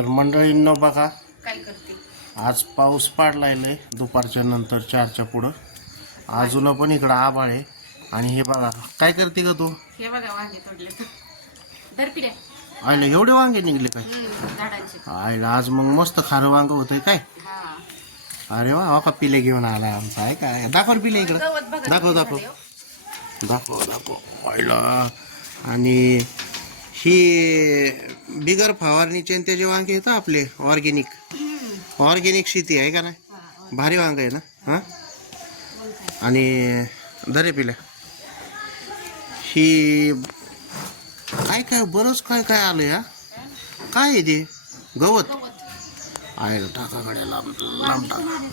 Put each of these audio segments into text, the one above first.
तर मंडळींनो बघा, काय करते? आज पाऊस पडलाय लय दुपारच्या नंतर 4च्या पुढं. अजून पण इकडं आभाळ आहे. आणि हे बघा काय करते का तू? हे बघा वांगे तोडले तर दरपिड्या आयला एवढे वांगे निघले काय? झाडांचे. आयला आज मग मस्त खारं वांग होतंय काय? हा अरे वा, हो का पिले घेऊन आला आमचा आहे काय? दाखव रे पिले इकडं. गवत बघा दाखव दाखव किती झालंय हो. दाखव दाखव आयला. आणि ही बिगर फवारणीचे आणि त्याचे वांगे येतं आपले ऑर्गेनिक शेती आहे का नाही? हा, भारी वांग आहे ना. हां मग काय? आणि दरे पिल्या ही काय काय बरंच काय काय आलं या. काय आहे ते? गवत गवत आहे. टाका गाड्या लांब लांब टाका. वांगे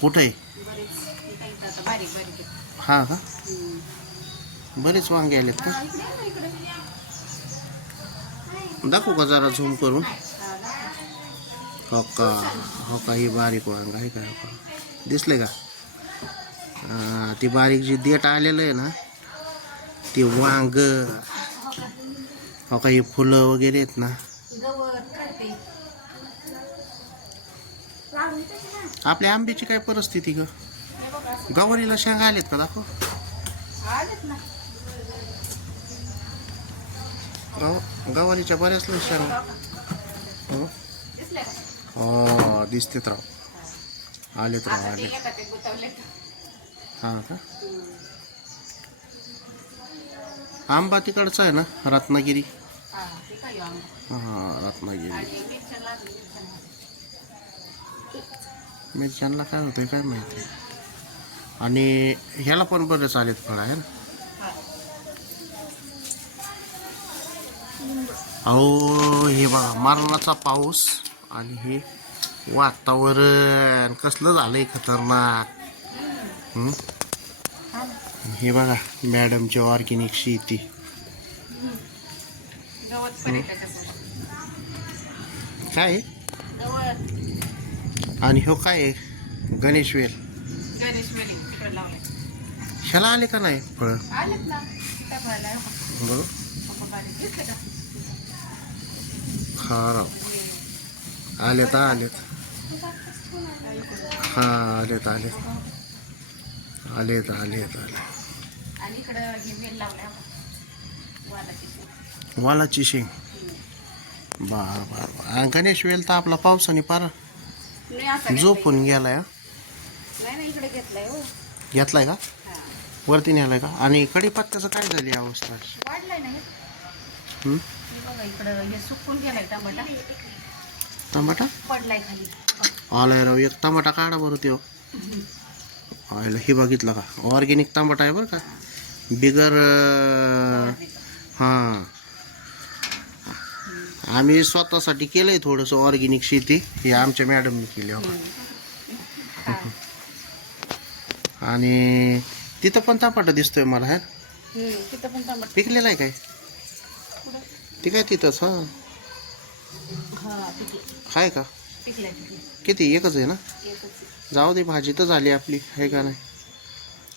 कुठं आहे? बरेच हे काही आता बारीक बारीक आहेत. हा का? बरेच वांगे आलेत का? हा, इकडे आहे ना, इकडे. दाखवू का जरा झूम करून? हा, दाखव. हो का ही बारीक वांग आहे का? दिसले का? ती बारीक जी देठ आलेलं आहे ना, ती वांग. हो का ही फुलं वगैरे आहेत ना. गवत काढते. आपल्या आंब्याची काय परिस्थिती ग? हे बघा गवारीला शेंगा आलेत का? दाखव. आलेत ना. गवारीच्या बऱ्याच लय शेंगा. हो दिसले का? हो दिसतेत राव. आलेत राव आता ते आलेत. येतात ते गुतवले. हा का? आंबा तिकडचा आहे ना, रत्नागिरी. हा ते काय आंबा हा रत्नागिरी. आणि मिरच्या लागली मिरच्यांना काय होतंय काय माहिती. आणि ह्याला पण बरेच आलेत फळ आहे ना. अहो हे बघा मरणाचा पाऊस आणि हे वातावरण कसलं झालंय खतरनाक. हे बघा मॅडमची ऑर्गेनिक शेती. गवत पण येतं कसं. काय आहे? गवत आणि हो काय आहे? गणेशवेल. गणेश वेली फळ लावले. ह्याला आले का नाही फळ? आलेत ना टाकायला. बघ बारीक दिसते का? हा राव आलेत आलेत. हा आलेत आलेत आलेत आलेत आलेत. आणि इकडं हे वेल लावल्या वालाची शेंग. वालाची शेंग. बार बार बार. गणेश वेल तर आपला पावसाने पार नाही असा झोपून गेलाय. नाही नाही इकडे घेतलाय हो. घेतलाय का? हा वरती नेलाय का? आणि कढीपत्त्याचं काय झाली अवस्था? वाढलाय ना हे. हं? हे बघा इकडं हे सुकून गेलाय टमाटा. टमाटा पडलाय खाली. आलाय राव. एक टमाटा काढा बरं त्यो. आयला हे बघितलं का? ऑर्गेनिक टमाटा आहे बरं का. बिगर हां आम्ही स्वतःसाठी केलंय थोडंसं ऑर्गेनिक शेती. हे आमच्या मॅडमने केली हो. हा. आणि तिथं पण टमाटा दिसतोय मला. हा तिथं पण टमाटा. पिकलेला आहे काय? ते काय तिथंच? हा हा पिकले. आहे का? पिकलाय पिकले. किती? एकच आहे ना. एकच. जाऊ दे, भाजी तर झाली आपली आहे का नाही.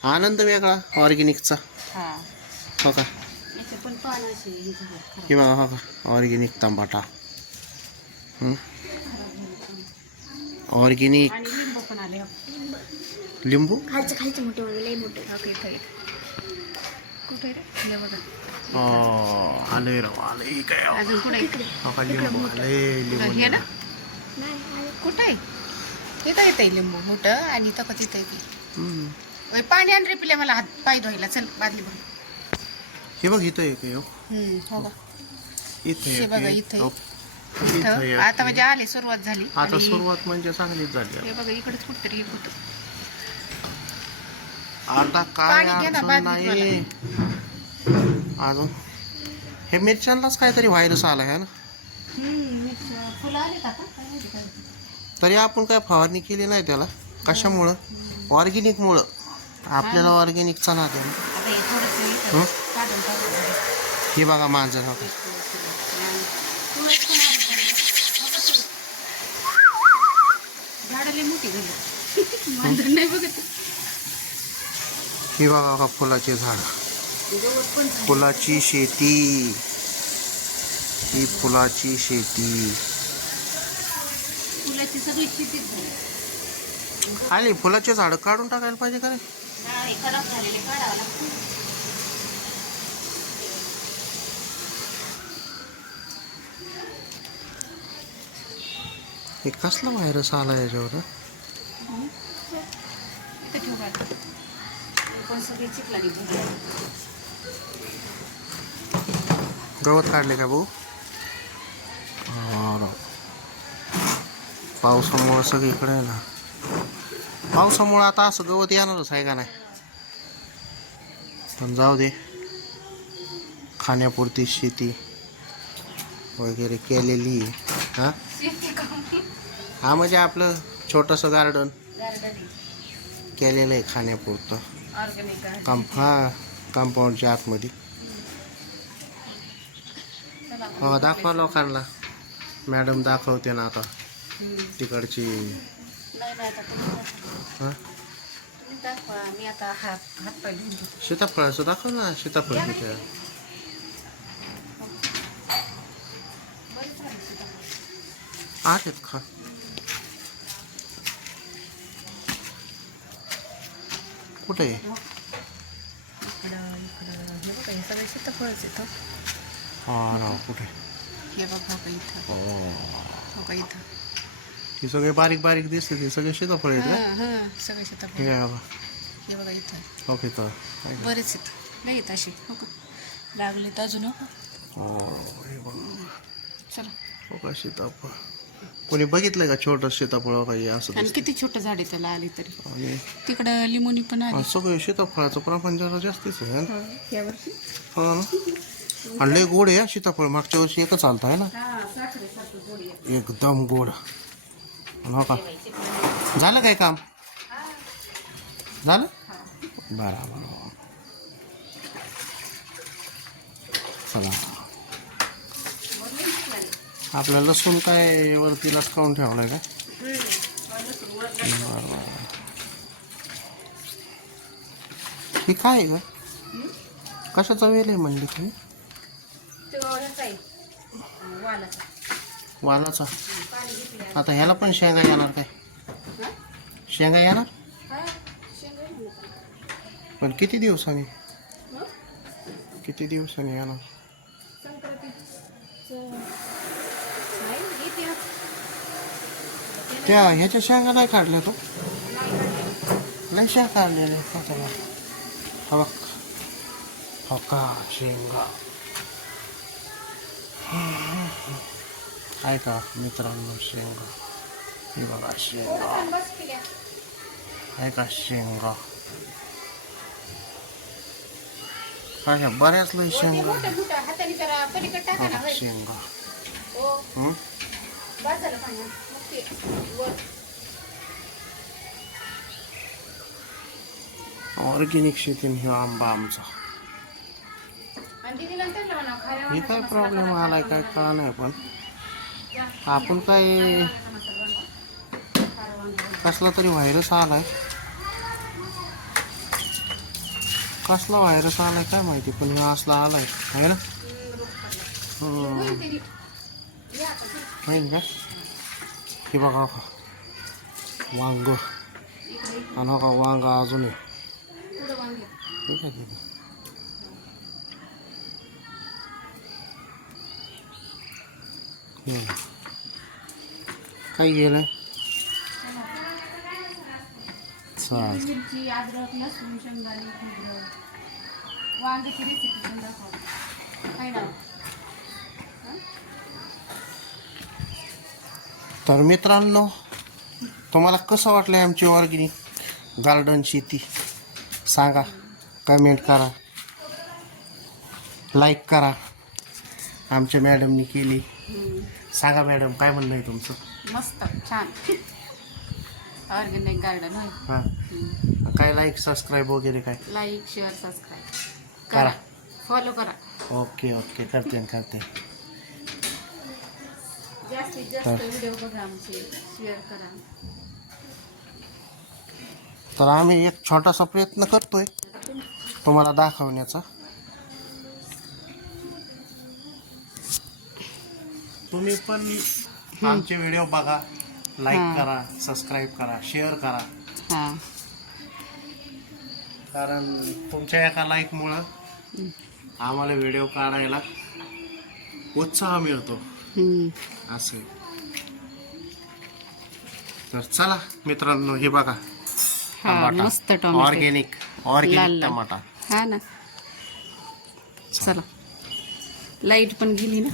आनंद वेगळा ऑर्गेनिकचा. हा हो का? याचे पण पानं अशी हे झाले खराब. हे बघा हो का ऑर्गेनिक टमाटा. ऑर्गेनिक आणि लिंबू पण आले. लिंबू. खालचं मोठे वगैरे लई मोठे. ओके इथं कुठे रे? हे बघा. आलंय राव आलंय काय. अजून कुठे हो का लिंबू आलंय. लिंबू हे ना कुठे आहे? तिथं येते लिंबू मोठं आणि इथं का तिथं येते. हम्म. ओय, पाणी आण रे पिल्या मला हात पाय धुवायला. चल बादली बघ. हे बघ इथं एक आहे हो. हो का इथे हे एक बघा आहे. इथं हो. इथं इथं एक आता म्हणजे आहे. आले सुरुवात झाली. आता आणि सुरुवात म्हणजे चांगलीच झाली. हे बघा इकडेच कुठतरी एक होतं. आता काय पाणी घे ना, अडचण बादलीत नाही अजून. हे मिरच्यांनाच काहीतरी व्हायरस आला आहे ना. फुलं आले का आता? काय माहिती काय? तरी आपण काय फवारणी केली नाही त्याला. कशामुळं? ऑर्गेनिकमुळं. आपल्याला ऑर्गेनिकचा नाद आहे. आता हे थोडंसं इथं हं? काढून टाकू. हे बघा मांजर हो का. झाडं लई मोठी झाली. मांजर नाही बघत. हे बघा का फुलाचे झाड. गवत पण झालं. फुलाची शेती. ही फुलाची शेती. फुलाची सगळी शेतीच झाली. आली फुलाचे झाडं काढून टाकायला पाहिजे का रे? नाही, खराब झालेले काढावं लागतं. हे कसला व्हायरस आला याच्यावर? इथं ठेवू का? पण सगळी चिखलानी भरली. गवत काढले का भाऊ? पावसामुळं सगळीकडे आहे ना. पावसामुळं आता असं गवत येणारच आहे का नाही? पण जाऊ दे, खाण्यापुरती शेती वगैरे केलेली. हा शेती काम हा म्हणजे आपलं छोटंसं गार्डन गार्डन केलेलं आहे खाण्यापुरतं. Organic garden. कंपाऊंडच्या आतमध्ये. हो दाखवा लोकांना. मॅडम दाखवते ना आता तिकडची. नाही नाही, आता तुम्ही दाखवा. हा तुम्ही दाखवा, मी आता हात पाय धुवून घेते. सीताफळाचं दाखव ना. सीताफळ किती आहे? बरेच झाले सीताफळ. आहेत खा. कुठे आहे? इकडं हे बघा, हे सगळे सीताफळच येतं. हा ना कुठे? हे बघा का इथं. हो का इथं. हे सगळे बारीक बारीक दिसते ते सगळे सीताफळ आहेत का? हां, सगळे सीताफळ. हे बघा. हे बघा इथं ओके तर बरेच आहेत. नाही येत असे. हो का, लागले तर अजून. हो का, हो हे बघा. चला. हो का सीताफळ कोणी बघितलंय का? छोटं सीताफळ काही असं आणि दिसतं. किती छोटं झाड आहे त्याला आली तरी. आणि तिकडं लिमोनी पण आली. सगळं सीताफळाचं प्रमाण जरा जास्तीच आहे ना? या वर्षी. हो ना. आणि लय गोड आहे हा सीताफळ. मागच्या वर्षी एकच आलता आहे ना. साखरेसारखं गोडी आहे. एकदम गोड. हो का, झालं काय काम? झालं बरोबर. चला, आपल्या लसूण काय वरती लटकावून ठेवलाय का? बरोबर. हे काय आहे का? कशाचा वेल आहे म्हणली तुम्ही? वालाचा. आता ह्याला पण शेंगा येणार काय? शेंगा येणार पण किती दिवसांनी? किती दिवसांनी येणार? त्या ह्याच्या शेंगा नाही काढल्या तो? नाही शेंगा काढलेल्या. हा बघ, हो का शेंगा आहे का मित्रांनो? शेंगा हे बघा. शेंगा आहे का? शेंगा काय बऱ्याच लय शेंगा. शेंगा ऑर्गेनिक शेती. हे आंबा आमचा. हे काय प्रॉब्लेम आलाय काय कळा नाही. पण आपण काय कसला तरी व्हायरस आलाय. कसला व्हायरस आलाय काय माहिती. पण हे असला आलाय आहे ना. होईल का? हे बघा वांग. आणि का वांग अजून आहे. ठीक आहे ठीक आहे. काय गेलं? चालेल. मिरची, अद्रक, लसूण, शेंगदाणे, खोबरं, वांग्याची रेसिपी पण दाखवा. काय नाव? तर मित्रांनो, तुम्हाला कसं वाटलं आमची ऑर्गेनिक गार्डन शेती? सांगा, कमेंट करा, लाईक करा. आमच्या मॅडमनी केली. सांगा मॅडम काय म्हणणं आहे तुमचं? मस्त छान ऑर्गॅनिक गार्डन होय. हां, काय लाईक सबस्क्राईब वगैरे काय? लाईक शेअर सबस्क्राईब करा. फॉलो करा. ओके ओके करते. जास्तीत जास्त व्हिडिओ बघा आमचे, शेअर करा. तर आम्ही एक छोटासा प्रयत्न करतोय तुम्हाला दाखवण्याचा. तुम्ही पण आमचे व्हिडिओ बघा, लाईक हा. करा, सबस्क्राईब करा, शेअर करा. हां कारण तुमच्या एका लाईकमुळं आम्हाला व्हिडिओ काढायला उत्साह मिळतो. असं. तर चला मित्रांनो, हे बघा हा मस्त टोमॅटो ऑर्गेनिक लाल लाल. टमाटा. हा ना. चला लाईट पण गेली ना.